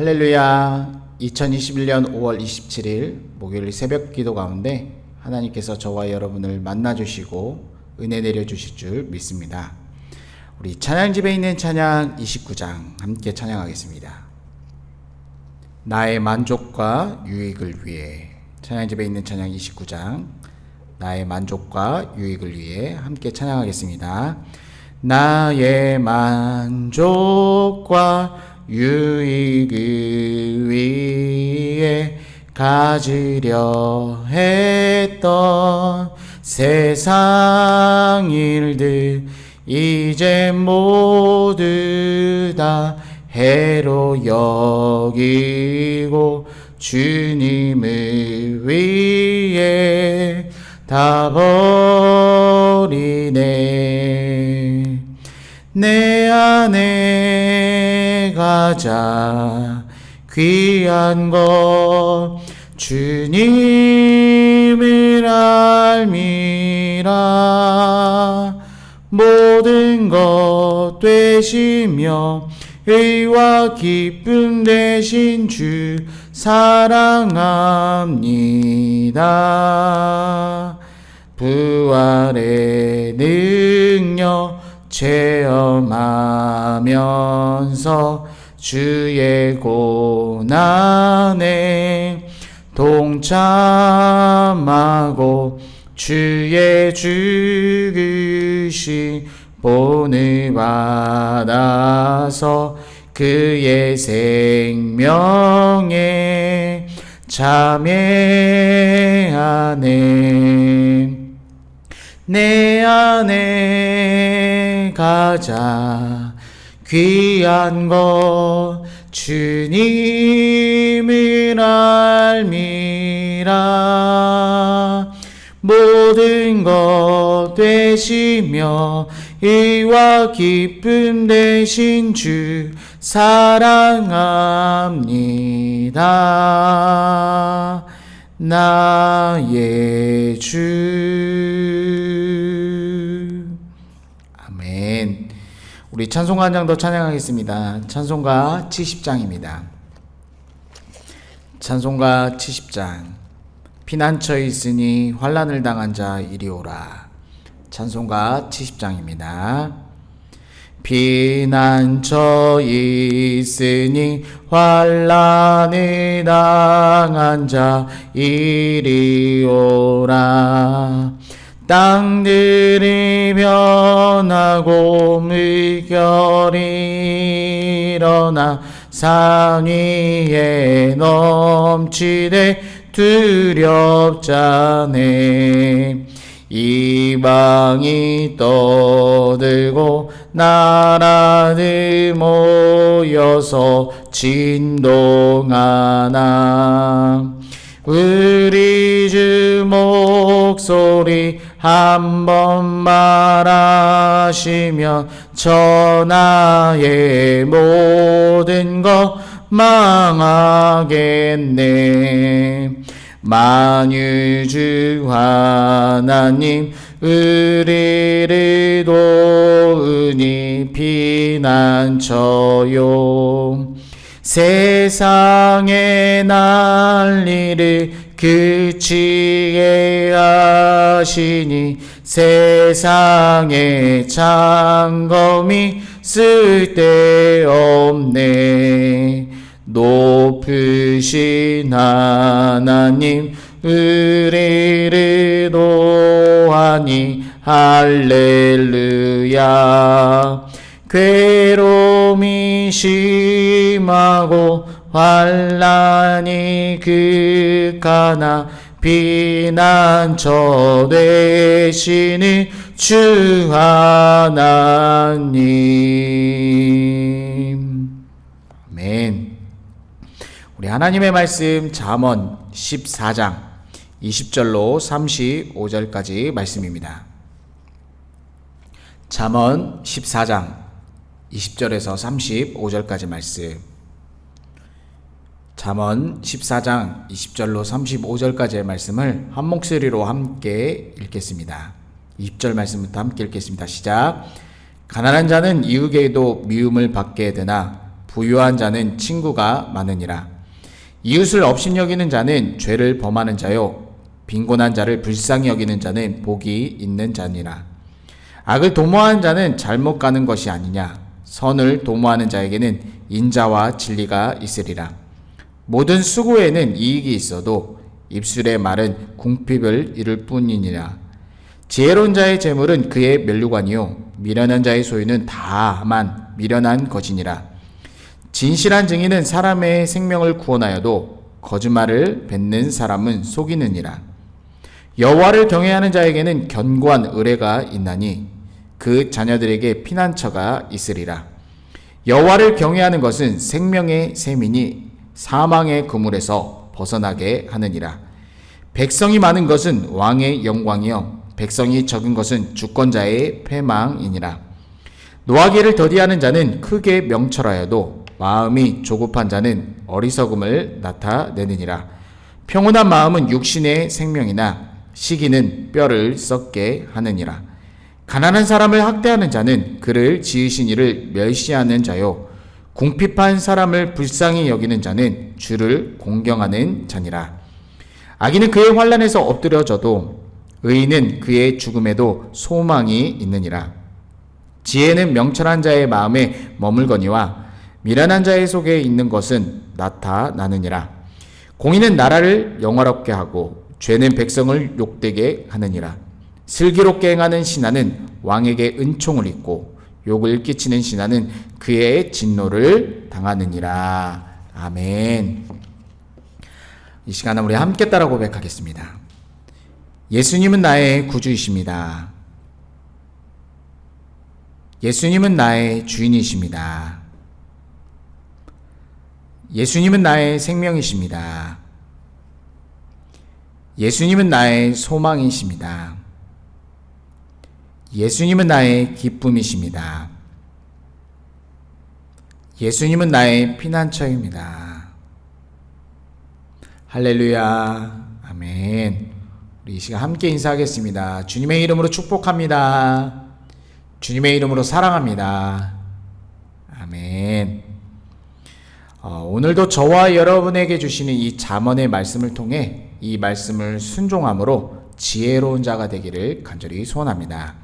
할렐루야. 2021년 5월 27일 목요일 새벽 기도 가운데 하나님께서 저와 여러분을 만나주시고 은혜 내려주실 줄 믿습니다. 우리 찬양집에 있는 찬양 29장 함께 찬양하겠습니다. 나의 만족과 유익을 위해. 찬양집에 있는 찬양 29장 나의 만족과 유익을 위해 함께 찬양하겠습니다. 나의 만족과 유익을 위해 가지려 했던 세상 일들 이제 모두 다 해로 여기고 주님을 위해 다 버리네. 내 안에 가장 귀한 것 주님을 알미라. 모든 것 되시며 의와 기쁨 되신 주 사랑합니다. 부활의 능력 체험하면서 주의 고난에 동참하고 주의 죽으신 본을 받아서 그의 생명에 참여하네. 내 안에 가장 귀한 것 주님을 알미라. 모든 것 되시며 의와 기쁨 되신 주 사랑합니다. 나의 주. 아멘. 우리 찬송가 한 장 더 찬양하겠습니다. 찬송가 70장입니다. 찬송가 70장. 피난처에 있으니 환난을 당한 자 이리 오라. 찬송가 70장입니다. 피난처에 있으니 환난을 당한 자 이리 오라. 땅들이 변하고 물결이 일어나 산 위에 넘치되 두렵잖네. 이방이 떠들고 나라들 모여서 진동하나. 우리 주 목소리 한번 말하시면 천하의 모든 것 망하겠네. 만유주 하나님 우리를 도우니 피난처요. 세상의 난리를 그치게 하시니 세상의 창검이 쓸데없네. 높으신 하나님 우리를 도하니 할렐루야. 괴로움이 심하고 환난이 극하나 피난처 되시는 주 하나님. 아멘. 우리 하나님의 말씀 잠언 14장 20절로 35절까지 말씀입니다. 잠언 14장 20절에서 35절까지 말씀. 잠언 14장 20절로 35절까지의 말씀을 한 목소리로 함께 읽겠습니다. 20절 말씀부터 함께 읽겠습니다. 시작. 가난한 자는 이웃에게도 미움을 받게 되나 부유한 자는 친구가 많으니라. 이웃을 업신여기는 자는 죄를 범하는 자요 빈곤한 자를 불쌍히 여기는 자는 복이 있는 자니라. 악을 도모하는 자는 잘못 가는 것이 아니냐. 선을 도모하는 자에게는 인자와 진리가 있으리라. 모든 수고에는 이익이 있어도 입술의 말은 궁핍을 이룰 뿐이니라. 지혜로운 자의 재물은 그의 면류관이요 미련한 자의 소유는 다만 미련한 것이니라. 진실한 증인은 사람의 생명을 구원하여도 거짓말을 뱉는 사람은 속이느니라. 여호와를 경외하는 자에게는 견고한 의뢰가 있나니 그 자녀들에게 피난처가 있으리라. 여호와를 경외하는 것은 생명의 셈이니 사망의 그물에서 벗어나게 하느니라. 백성이 많은 것은 왕의 영광이요 백성이 적은 것은 주권자의 패망이니라. 노하기를 더디하는 자는 크게 명철하여도 마음이 조급한 자는 어리석음을 나타내느니라. 평온한 마음은 육신의 생명이나 시기는 뼈를 썩게 하느니라. 가난한 사람을 학대하는 자는 그를 지으신 이를 멸시하는 자요 궁핍한 사람을 불쌍히 여기는 자는 주를 공경하는 자니라. 악인은 그의 환난에서 엎드려져도 의인은 그의 죽음에도 소망이 있느니라. 지혜는 명철한 자의 마음에 머물거니와 미련한 자의 속에 있는 것은 나타나느니라. 공의는 나라를 영화롭게 하고 죄는 백성을 욕되게 하느니라. 슬기롭게 행하는 신하는 왕에게 은총을 입고 욕을 끼치는 신하는 그의 진노를 당하느니라. 아멘. 이 시간에 우리 함께 따라 고백하겠습니다. 예수님은 나의 구주이십니다. 예수님은 나의 주인이십니다. 예수님은 나의 생명이십니다. 예수님은 나의 소망이십니다. 예수님은 나의 기쁨이십니다. 예수님은 나의 피난처입니다. 할렐루야. 아멘. 우리 이 시간 함께 인사하겠습니다. 주님의 이름으로 축복합니다. 주님의 이름으로 사랑합니다. 아멘. 오늘도 저와 여러분에게 주시는 이 잠언의 말씀을 통해 이 말씀을 순종함으로 지혜로운 자가 되기를 간절히 소원합니다.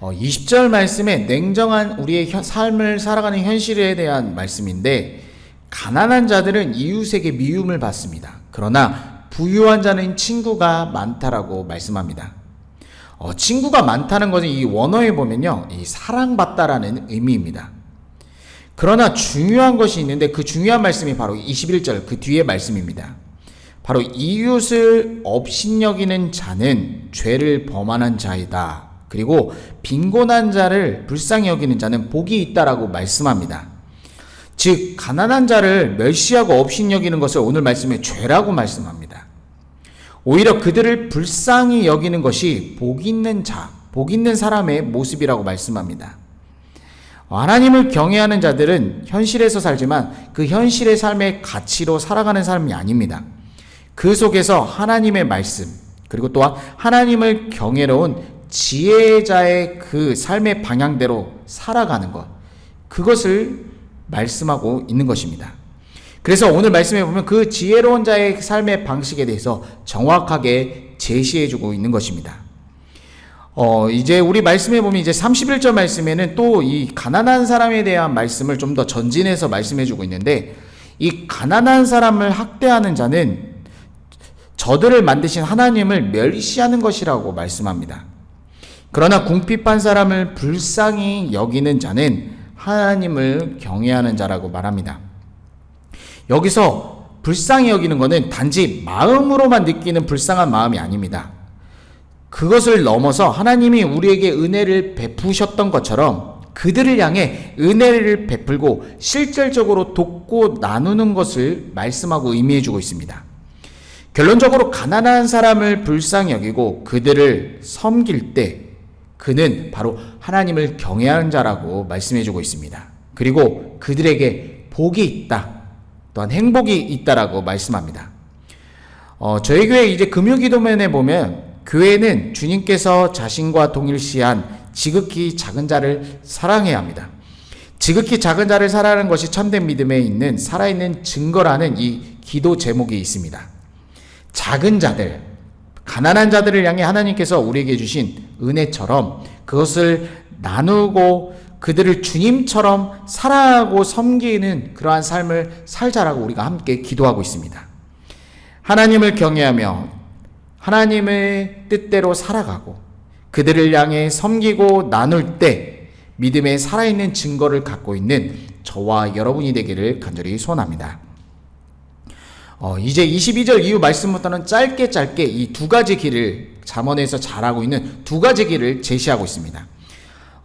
20절 말씀에 냉정한 우리의 삶을 살아가는 현실에 대한 말씀인데, 가난한 자들은 이웃에게 미움을 받습니다. 그러나 부유한 자는 친구가 많다라고 말씀합니다. 친구가 많다는 것은 이 원어에 보면요, 이 사랑받다라는 의미입니다. 그러나 중요한 것이 있는데 그 중요한 말씀이 바로 21절 그 뒤에 말씀입니다. 바로 이웃을 업신여기는 자는 죄를 범하는 자이다. 그리고 빈곤한 자를 불쌍히 여기는 자는 복이 있다라고 말씀합니다. 즉 가난한 자를 멸시하고 업신여기는 것을 오늘 말씀에 죄라고 말씀합니다. 오히려 그들을 불쌍히 여기는 것이 복 있는 자, 복 있는 사람의 모습이라고 말씀합니다. 하나님을 경외하는 자들은 현실에서 살지만 그 현실의 삶의 가치로 살아가는 사람이 아닙니다. 그 속에서 하나님의 말씀, 그리고 또한 하나님을 경외로운 지혜자의 그 삶의 방향대로 살아가는 것, 그것을 말씀하고 있는 것입니다. 그래서 오늘 말씀해 보면 그 지혜로운 자의 삶의 방식에 대해서 정확하게 제시해주고 있는 것입니다. 이제 우리 말씀해 보면 이제 31절 말씀에는 또 이 가난한 사람에 대한 말씀을 좀 더 전진해서 말씀해주고 있는데, 이 가난한 사람을 학대하는 자는 저들을 만드신 하나님을 멸시하는 것이라고 말씀합니다. 그러나 궁핍한 사람을 불쌍히 여기는 자는 하나님을 경외하는 자라고 말합니다. 여기서 불쌍히 여기는 것은 단지 마음으로만 느끼는 불쌍한 마음이 아닙니다. 그것을 넘어서 하나님이 우리에게 은혜를 베푸셨던 것처럼 그들을 향해 은혜를 베풀고 실질적으로 돕고 나누는 것을 말씀하고 의미해주고 있습니다. 결론적으로 가난한 사람을 불쌍히 여기고 그들을 섬길 때 그는 바로 하나님을 경외하는 자라고 말씀해주고 있습니다. 그리고 그들에게 복이 있다, 또한 행복이 있다라고 말씀합니다. 저희 교회 이제 금요기도면에 보면 교회는 주님께서 자신과 동일시한 지극히 작은 자를 사랑해야 합니다. 지극히 작은 자를 사랑하는 것이 참된 믿음에 있는 살아있는 증거라는 이 기도 제목이 있습니다. 작은 자들, 가난한 자들을 향해 하나님께서 우리에게 주신 은혜처럼 그것을 나누고 그들을 주님처럼 사랑하고 섬기는 그러한 삶을 살자라고 우리가 함께 기도하고 있습니다. 하나님을 경외하며 하나님의 뜻대로 살아가고 그들을 향해 섬기고 나눌 때 믿음의 살아있는 증거를 갖고 있는 저와 여러분이 되기를 간절히 소원합니다. 이제 22절 이후 말씀부터는 짧게 이 두 가지 길을 잠언에서 잘하고 있는 두 가지 길을 제시하고 있습니다.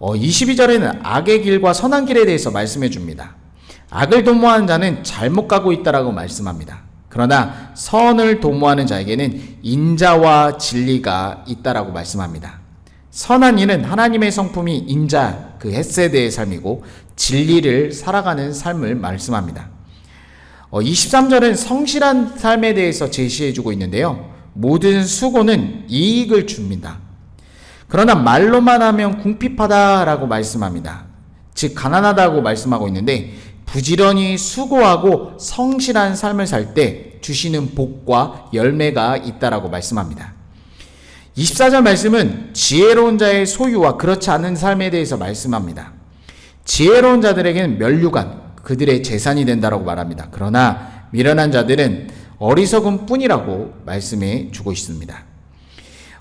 22절에는 악의 길과 선한 길에 대해서 말씀해 줍니다. 악을 도모하는 자는 잘못 가고 있다라고 말씀합니다. 그러나 선을 도모하는 자에게는 인자와 진리가 있다라고 말씀합니다. 선한 이는 하나님의 성품이 인자, 그 헷세대의 삶이고 진리를 살아가는 삶을 말씀합니다. 23절은 성실한 삶에 대해서 제시해주고 있는데요. 모든 수고는 이익을 줍니다. 그러나 말로만 하면 궁핍하다라고 말씀합니다. 즉 가난하다고 말씀하고 있는데 부지런히 수고하고 성실한 삶을 살 때 주시는 복과 열매가 있다라고 말씀합니다. 24절 말씀은 지혜로운 자의 소유와 그렇지 않은 삶에 대해서 말씀합니다. 지혜로운 자들에게는 면류관, 그들의 재산이 된다라고 말합니다. 그러나 미련한 자들은 어리석음 뿐이라고 말씀해 주고 있습니다.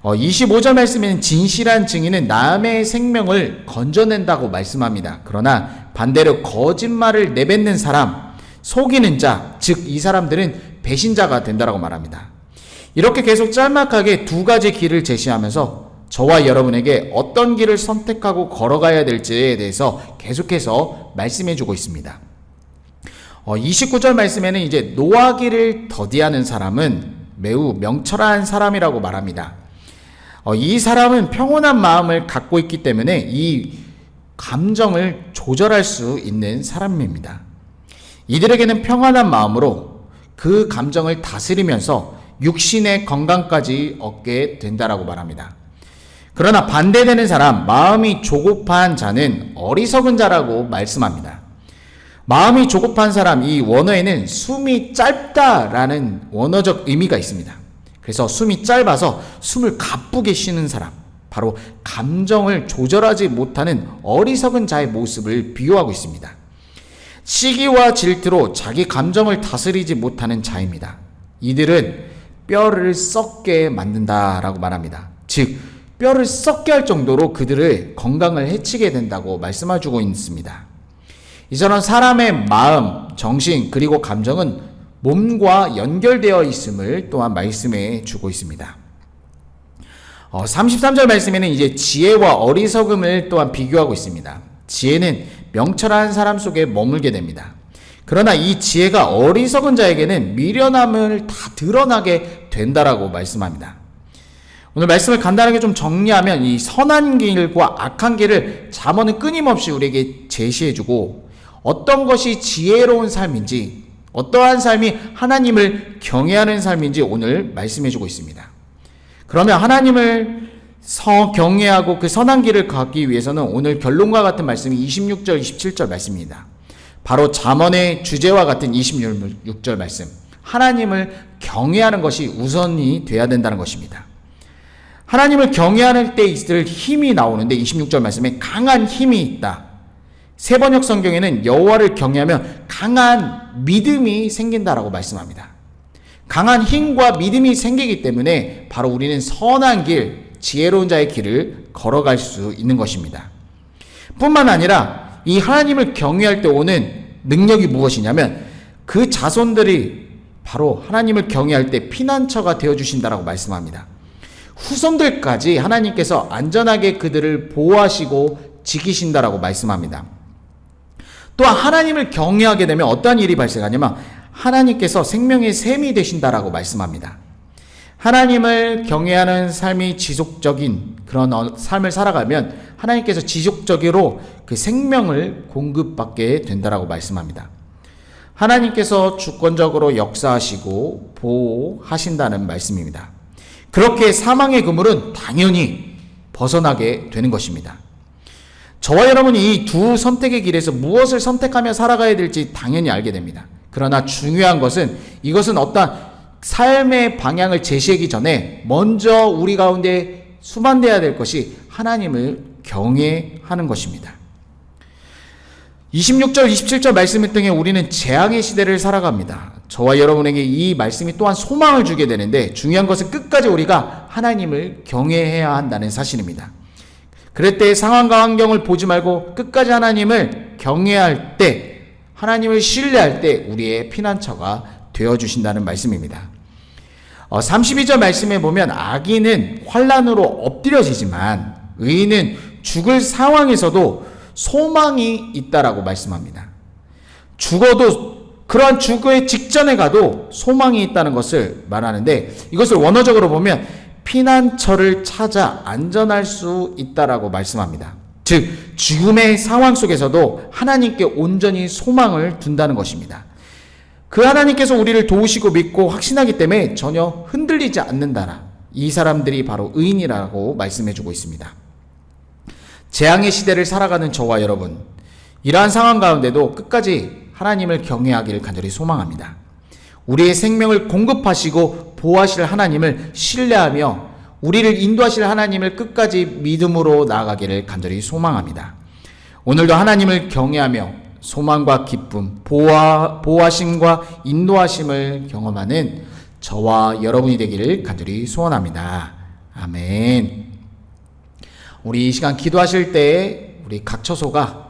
25절 말씀에는 진실한 증인은 남의 생명을 건져낸다고 말씀합니다. 그러나 반대로 거짓말을 내뱉는 사람, 속이는 자, 즉 이 사람들은 배신자가 된다라고 말합니다. 이렇게 계속 짤막하게 두 가지 길을 제시하면서 저와 여러분에게 어떤 길을 선택하고 걸어가야 될지에 대해서 계속해서 말씀해 주고 있습니다. 29절 말씀에는 이제 노하기를 더디하는 사람은 매우 명철한 사람이라고 말합니다. 이 사람은 평온한 마음을 갖고 있기 때문에 이 감정을 조절할 수 있는 사람입니다. 이들에게는 평안한 마음으로 그 감정을 다스리면서 육신의 건강까지 얻게 된다라고 말합니다. 그러나 반대되는 사람, 마음이 조급한 자는 어리석은 자라고 말씀합니다. 마음이 조급한 사람, 이 원어에는 숨이 짧다라는 원어적 의미가 있습니다. 그래서 숨이 짧아서 숨을 가쁘게 쉬는 사람, 바로 감정을 조절하지 못하는 어리석은 자의 모습을 비유하고 있습니다. 시기와 질투로 자기 감정을 다스리지 못하는 자입니다. 이들은 뼈를 썩게 만든다라고 말합니다. 즉 뼈를 썩게 할 정도로 그들의 건강을 해치게 된다고 말씀해주고 있습니다. 이처럼 사람의 마음, 정신 그리고 감정은 몸과 연결되어 있음을 또한 말씀해 주고 있습니다. 33절 말씀에는 이제 지혜와 어리석음을 또한 비교하고 있습니다. 지혜는 명철한 사람 속에 머물게 됩니다. 그러나 이 지혜가 어리석은 자에게는 미련함을 다 드러나게 된다라고 말씀합니다. 오늘 말씀을 간단하게 좀 정리하면 이 선한 길과 악한 길을 잠언은 끊임없이 우리에게 제시해주고 어떤 것이 지혜로운 삶인지 어떠한 삶이 하나님을 경외하는 삶인지 오늘 말씀해주고 있습니다. 그러면 하나님을 경외하고 그 선한 길을 가기 위해서는 오늘 결론과 같은 말씀이 26절, 27절 말씀입니다. 바로 잠언의 주제와 같은 26절 말씀, 하나님을 경외하는 것이 우선이 돼야 된다는 것입니다. 하나님을 경외하는 때 있을 힘이 나오는데 26절 말씀에 강한 힘이 있다. 세번역 성경에는 여호와를 경외하면 강한 믿음이 생긴다라고 말씀합니다. 강한 힘과 믿음이 생기기 때문에 바로 우리는 선한 길, 지혜로운 자의 길을 걸어갈 수 있는 것입니다. 뿐만 아니라 이 하나님을 경외할 때 오는 능력이 무엇이냐면 그 자손들이 바로 하나님을 경외할 때 피난처가 되어주신다라고 말씀합니다. 후손들까지 하나님께서 안전하게 그들을 보호하시고 지키신다라고 말씀합니다. 또한 하나님을 경외하게 되면 어떠한 일이 발생하냐면 하나님께서 생명의 샘이 되신다라고 말씀합니다. 하나님을 경외하는 삶이 지속적인 그런 삶을 살아가면 하나님께서 지속적으로 그 생명을 공급받게 된다라고 말씀합니다. 하나님께서 주권적으로 역사하시고 보호하신다는 말씀입니다. 그렇게 사망의 그물은 당연히 벗어나게 되는 것입니다. 저와 여러분이 이 두 선택의 길에서 무엇을 선택하며 살아가야 될지 당연히 알게 됩니다. 그러나 중요한 것은 이것은 어떤 삶의 방향을 제시하기 전에 먼저 우리 가운데 수반되어야 될 것이 하나님을 경외하는 것입니다. 26절, 27절 말씀을 통해 우리는 재앙의 시대를 살아갑니다. 저와 여러분에게 이 말씀이 또한 소망을 주게 되는데 중요한 것은 끝까지 우리가 하나님을 경외해야 한다는 사실입니다. 그럴 때 상황과 환경을 보지 말고 끝까지 하나님을 경외할 때, 하나님을 신뢰할 때 우리의 피난처가 되어주신다는 말씀입니다. 32절 말씀에 보면 악인은 환난으로 엎드려지지만 의인은 죽을 상황에서도 소망이 있다라고 말씀합니다. 죽어도 그러한 죽음의 직전에 가도 소망이 있다는 것을 말하는데 이것을 원어적으로 보면 피난처를 찾아 안전할 수 있다라고 말씀합니다. 즉 죽음의 상황 속에서도 하나님께 온전히 소망을 둔다는 것입니다. 그 하나님께서 우리를 도우시고 믿고 확신하기 때문에 전혀 흔들리지 않는다라. 이 사람들이 바로 의인이라고 말씀해주고 있습니다. 재앙의 시대를 살아가는 저와 여러분, 이러한 상황 가운데도 끝까지 하나님을 경외하기를 간절히 소망합니다. 우리의 생명을 공급하시고 보호하실 하나님을 신뢰하며 우리를 인도하실 하나님을 끝까지 믿음으로 나아가기를 간절히 소망합니다. 오늘도 하나님을 경외하며 소망과 기쁨, 보호하심과 인도하심을 경험하는 저와 여러분이 되기를 간절히 소원합니다. 아멘. 우리 이 시간 기도하실 때 우리 각 처소가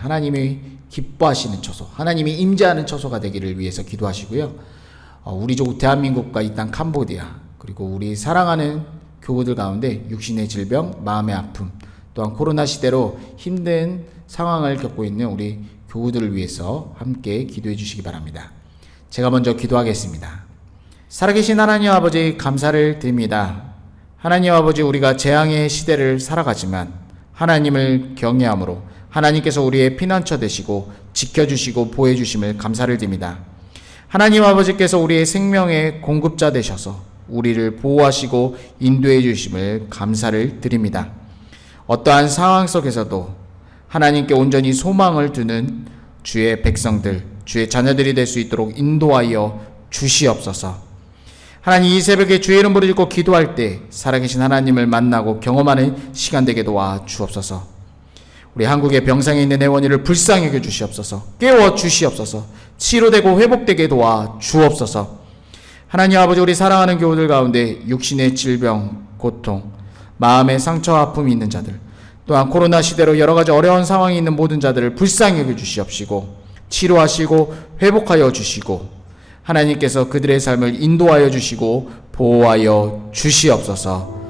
하나님이 기뻐하시는 처소, 하나님이 임재하는 처소가 되기를 위해서 기도하시고요. 우리 족 대한민국과 이 땅 캄보디아, 그리고 우리 사랑하는 교우들 가운데 육신의 질병, 마음의 아픔, 또한 코로나 시대로 힘든 상황을 겪고 있는 우리 교우들을 위해서 함께 기도해 주시기 바랍니다. 제가 먼저 기도하겠습니다. 살아계신 하나님 아버지 감사를 드립니다. 하나님 아버지, 우리가 재앙의 시대를 살아가지만 하나님을 경외함으로 하나님께서 우리의 피난처 되시고 지켜주시고 보호해주심을 감사를 드립니다. 하나님 아버지께서 우리의 생명의 공급자 되셔서 우리를 보호하시고 인도해 주심을 감사를 드립니다. 어떠한 상황 속에서도 하나님께 온전히 소망을 두는 주의 백성들, 주의 자녀들이 될 수 있도록 인도하여 주시옵소서. 하나님, 이 새벽에 주의 이름 부르짖고 기도할 때 살아계신 하나님을 만나고 경험하는 시간 되게 도와 주옵소서. 우리 한국의 병상에 있는 애원이를 불쌍히 여겨 주시옵소서. 깨워 주시옵소서. 치료되고 회복되게 도와 주옵소서. 하나님 아버지, 우리 사랑하는 교우들 가운데 육신의 질병, 고통, 마음의 상처, 아픔이 있는 자들, 또한 코로나 시대로 여러 가지 어려운 상황이 있는 모든 자들을 불쌍히 여겨 주시옵시고 치료하시고 회복하여 주시고 하나님께서 그들의 삶을 인도하여 주시고 보호하여 주시옵소서.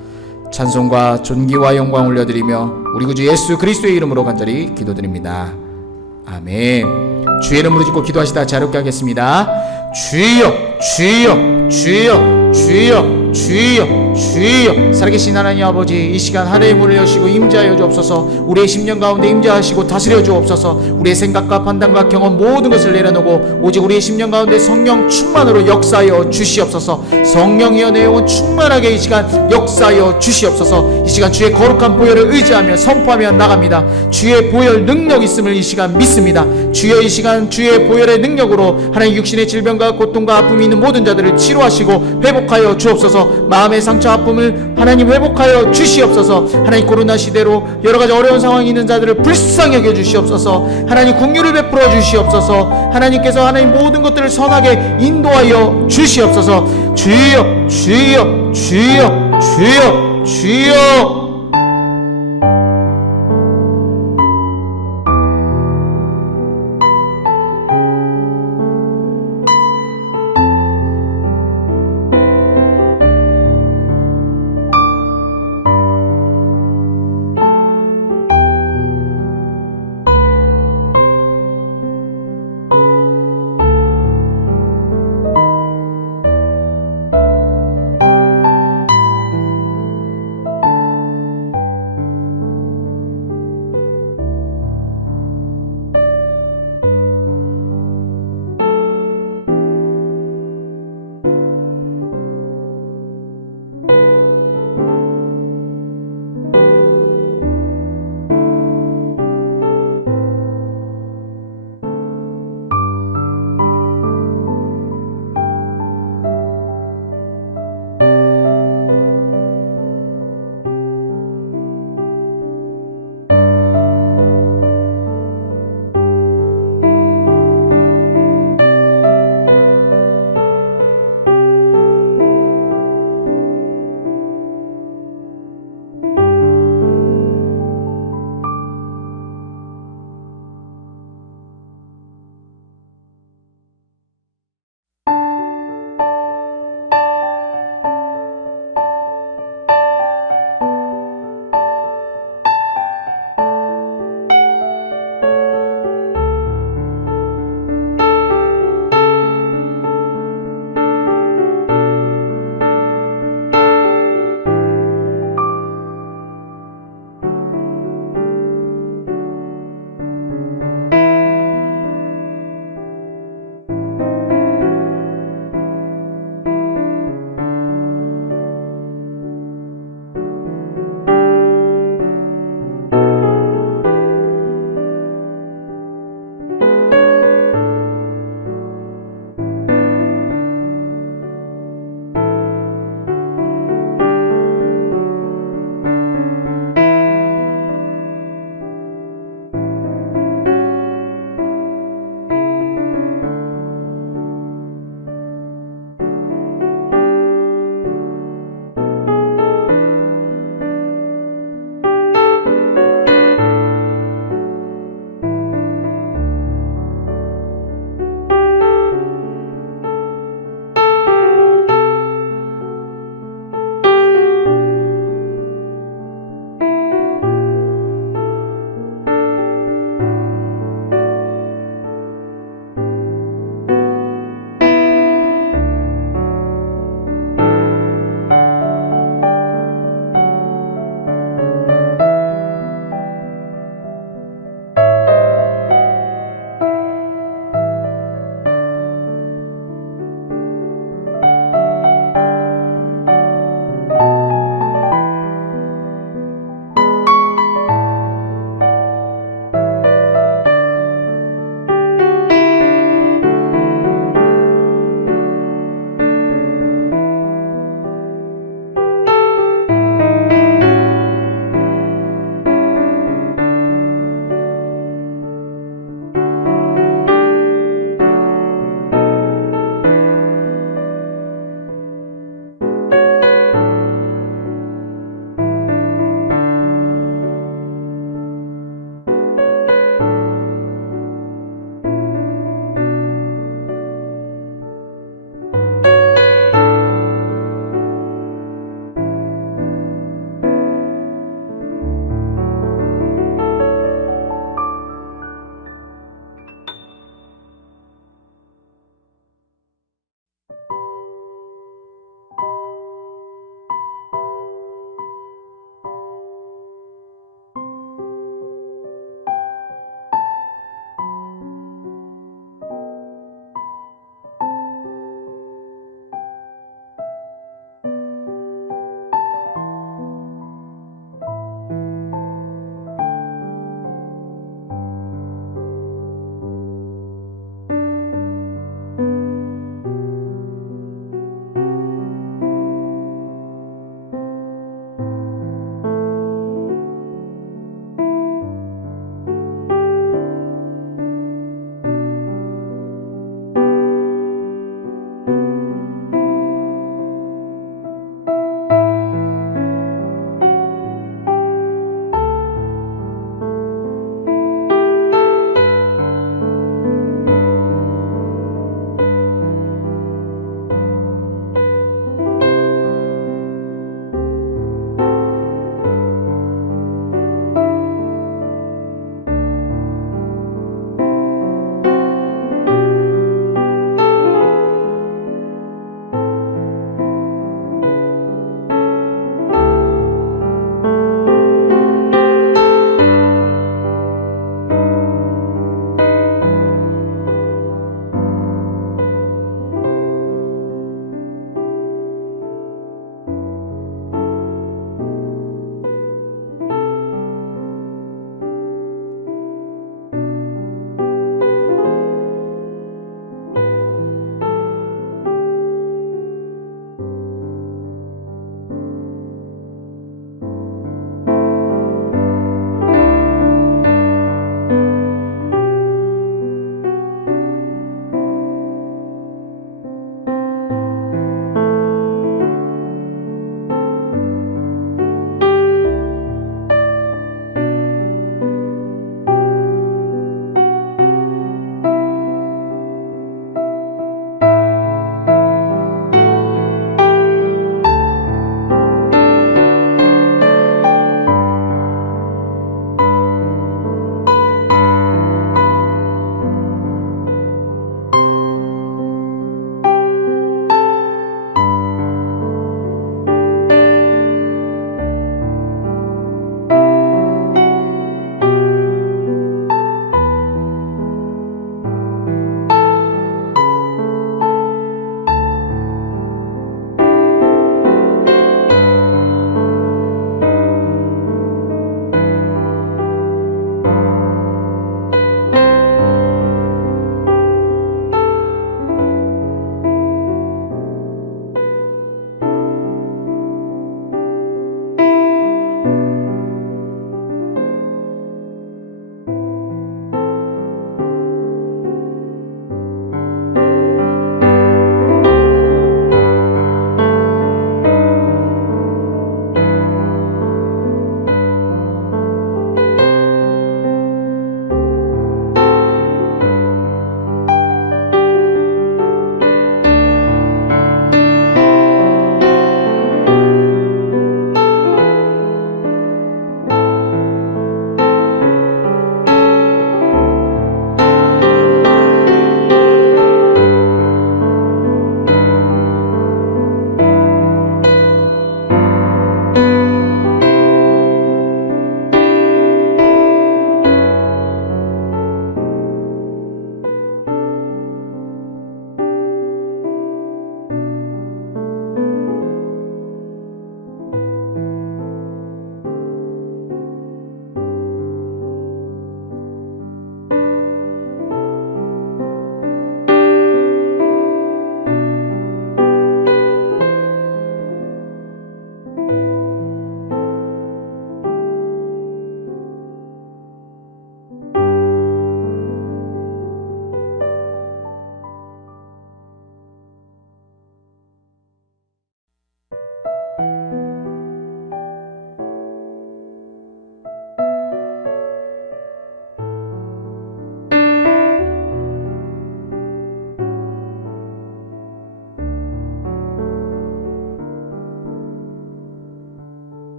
찬송과 존귀와 영광 올려드리며 우리 구주 예수 그리스도의 이름으로 간절히 기도드립니다. 아멘. 주의 이름으로 짓고 기도하시다 자유롭게 하겠습니다. 주여, 주여, 주여, 주여, 주여, 주여. 살아계신 하나님 아버지, 이 시간 하늘의 문을 여시고 임재하여 주옵소서. 우리의 심령 가운데 임재하시고 다스려 주옵소서. 우리의 생각과 판단과 경험 모든 것을 내려놓고 오직 우리의 심령 가운데 성령 충만으로 역사하여 주시옵소서. 성령이여 내 영혼 충만하게 이 시간 역사하여 주시옵소서. 이 시간 주의 거룩한 보혈을 의지하며 선포하며 나갑니다. 주의 보혈 능력 있음을 이 시간 믿습니다. 주여, 이 시간 주의 보혈의 능력으로 하나님 육신의 질병과 고통과 아픔이 있는 모든 자들을 치료하시고 회복하여 주옵소서. 마음의 상처 아픔을 하나님 회복하여 주시옵소서. 하나님, 코로나 시대로 여러 가지 어려운 상황이 있는 자들을 불쌍히 여겨 주시옵소서. 하나님, 긍휼을 베풀어 주시옵소서. 하나님께서 하나님 모든 것들을 선하게 인도하여 주시옵소서. 주여, 주여, 주여, 주여, 주여.